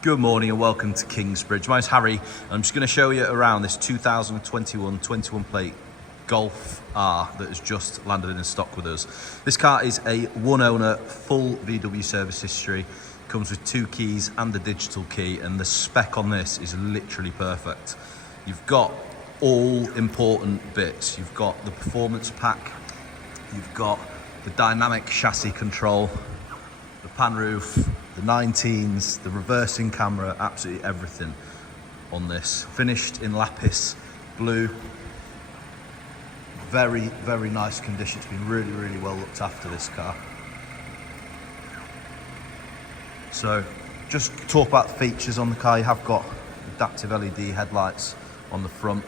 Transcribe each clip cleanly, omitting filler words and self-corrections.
Good morning and welcome to Kingsbridge. My name's Harry and I'm just going to show you around this 2021 21 plate Golf R that has just landed in stock with us. This car is a one owner, full VW service history, comes with 2 keys and a digital key, and the spec on this is literally perfect. You've got all important bits. You've got the performance pack, you've got the dynamic chassis control, the pan roof, the 19s, the reversing camera, absolutely everything on this. Finished in Lapiz Blue. Very, very nice condition. It's been really, really well looked after, this car. So, just talk about the features on the car. You have got adaptive LED headlights on the front.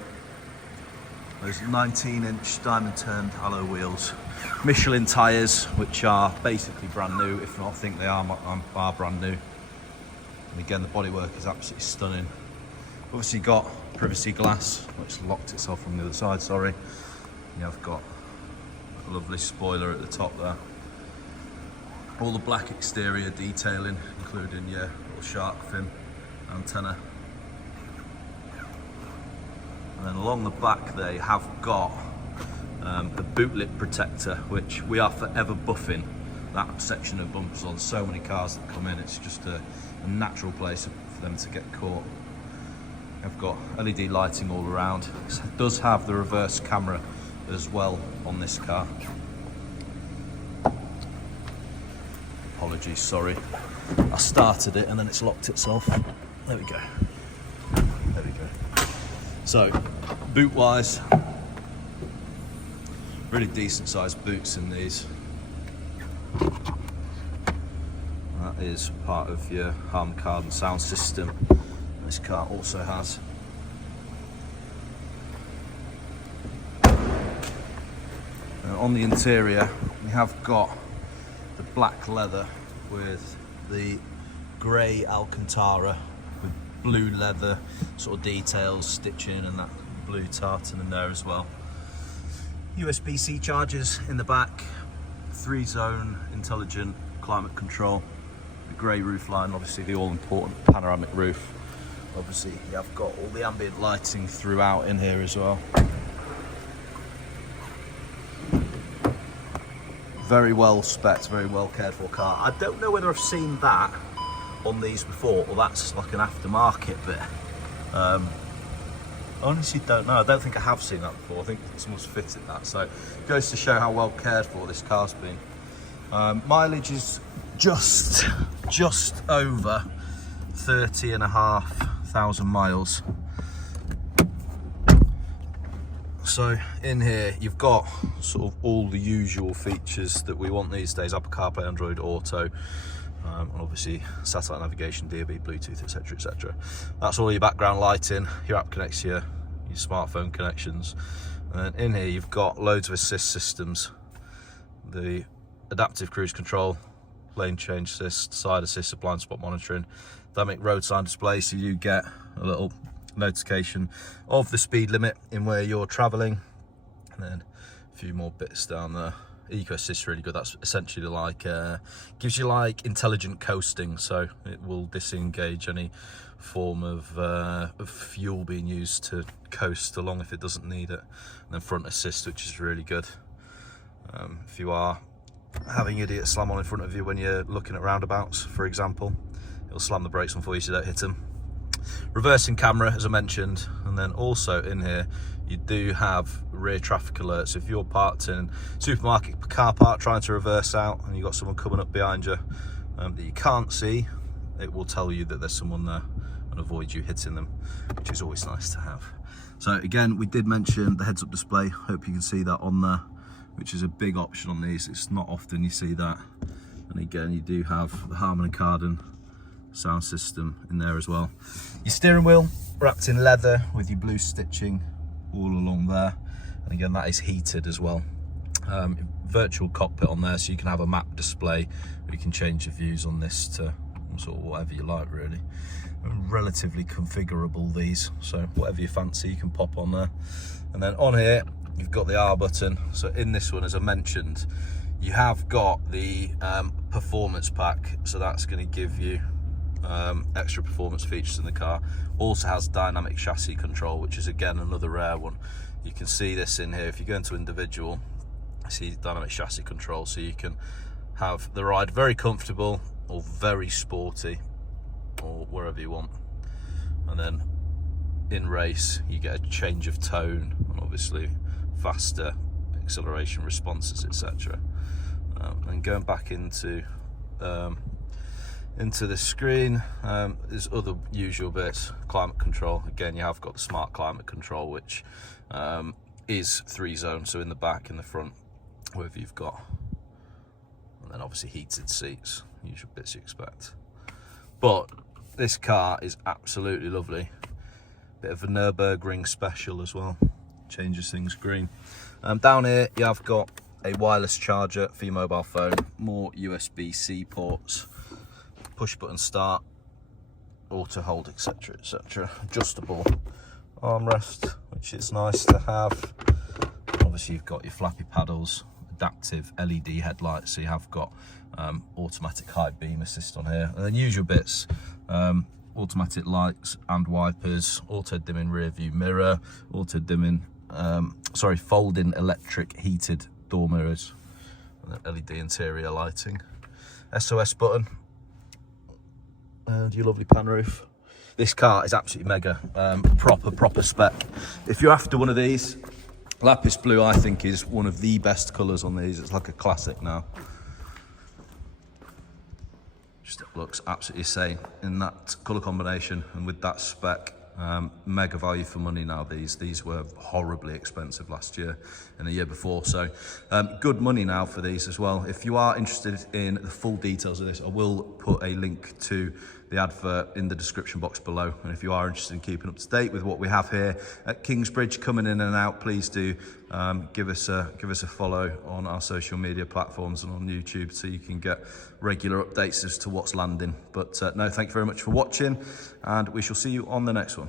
Those 19-inch diamond turned alloy wheels. Michelin tyres, which are basically brand new, if not I think they are brand new. And again, the bodywork is absolutely stunning. Obviously got privacy glass, which locked itself from the other side, sorry. You have got a lovely spoiler at the top there. All the black exterior detailing, including your little shark fin antenna. And then along the back there, you have got a boot lip protector, which we are forever buffing that section of bumpers on so many cars that come in. It's just a natural place for them to get caught. I've got LED lighting all around. It does have the reverse camera as well on this car. Apologies, sorry. I started it and then it's locked itself. There we go. There we go. So, boot wise, really decent sized boots in these. That is part of your Harman Kardon sound system. This car also has. On the interior, we have got the black leather with the grey Alcantara with blue leather sort of details, stitching, and that blue tartan in there as well. USB-C chargers in the back, 3-zone intelligent climate control, the grey roof line, obviously the all-important panoramic roof. Obviously you have got all the ambient lighting throughout in here as well. Very well spec'd, very well cared for car. I don't know whether I've seen that on these before, or that's like an aftermarket bit. I honestly don't know. I don't think I have seen that before. I think someone's fitted that. So it goes to show how well cared for this car's been. Mileage is just over 30,500 miles. So in here you've got sort of all the usual features that we want these days: Apple CarPlay, Android Auto, and obviously satellite navigation, DAB, Bluetooth, etc, etc. That's all your background lighting. Your app connects to your smartphone connections. And in here you've got loads of assist systems: the adaptive cruise control, lane change assist, side assist, blind spot monitoring, dynamic road sign display, so you get a little notification of the speed limit in where you're traveling, and then a few more bits down there. Eco assist really good. That's essentially like gives you like intelligent coasting, so it will disengage any form of fuel being used to coast along if it doesn't need it. And then front assist, which is really good. If you are having idiots slam on in front of you when you're looking at roundabouts, for example, it'll slam the brakes on for you so you don't hit them. Reversing camera, as I mentioned, and then also in here you do have rear traffic alerts. If you're parked in supermarket car park trying to reverse out and you've got someone coming up behind you that you can't see, it will tell you that there's someone there and avoid you hitting them, which is always nice to have. So again, we did mention the heads-up display. Hope you can see that on there, which is a big option on these. It's not often you see that. And again, you do have the Harman Kardon sound system in there as well. Your steering wheel wrapped in leather with your blue stitching all along there, and again that is heated as well. Virtual cockpit on there, so you can have a map display. You can change your views on this to sort of whatever you like, really. Relatively configurable these, so whatever you fancy you can pop on there. And then on here you've got the R button. So in this one, as I mentioned, you have got the performance pack, so that's going to give you extra performance features in the car. Also has dynamic chassis control, which is again another rare one. You can see this in here. If you go into individual, see dynamic chassis control, so you can have the ride very comfortable or very sporty, or wherever you want. And then in race you get a change of tone and obviously faster acceleration responses, etc. And going back into the screen, there's other usual bits. Climate control, again you have got the smart climate control, which is 3-zone, so in the back, in the front, wherever you've got, and then obviously heated seats, usual bits you expect. But this car is absolutely lovely. Bit of a Nürburgring special as well, changes things green. Down here you have got a wireless charger for your mobile phone, more USB-C ports, push button start, auto hold, etc, etc. Adjustable armrest, which is nice to have. Obviously you've got your flappy paddles, adaptive LED headlights, so you have got automatic high beam assist on here, and then usual bits, automatic lights and wipers, auto dimming rear view mirror, auto dimming folding electric heated door mirrors, and then LED interior lighting, SOS button, and your lovely pan roof. This car is absolutely mega, proper spec. If you're after one of these, Lapiz Blue I think is one of the best colours on these. It's like a classic now. Just looks absolutely insane in that colour combination and with that spec. Mega value for money now. These were horribly expensive last year and the year before, so good money now for these as well. If you are interested in the full details of this, I will put a link to the advert in the description box below, and if you are interested in keeping up to date with what we have here at Kingsbridge coming in and out, please do give us a follow on our social media platforms and on YouTube, so you can get regular updates as to what's landing. But no, thank you very much for watching, and we shall see you on the next one.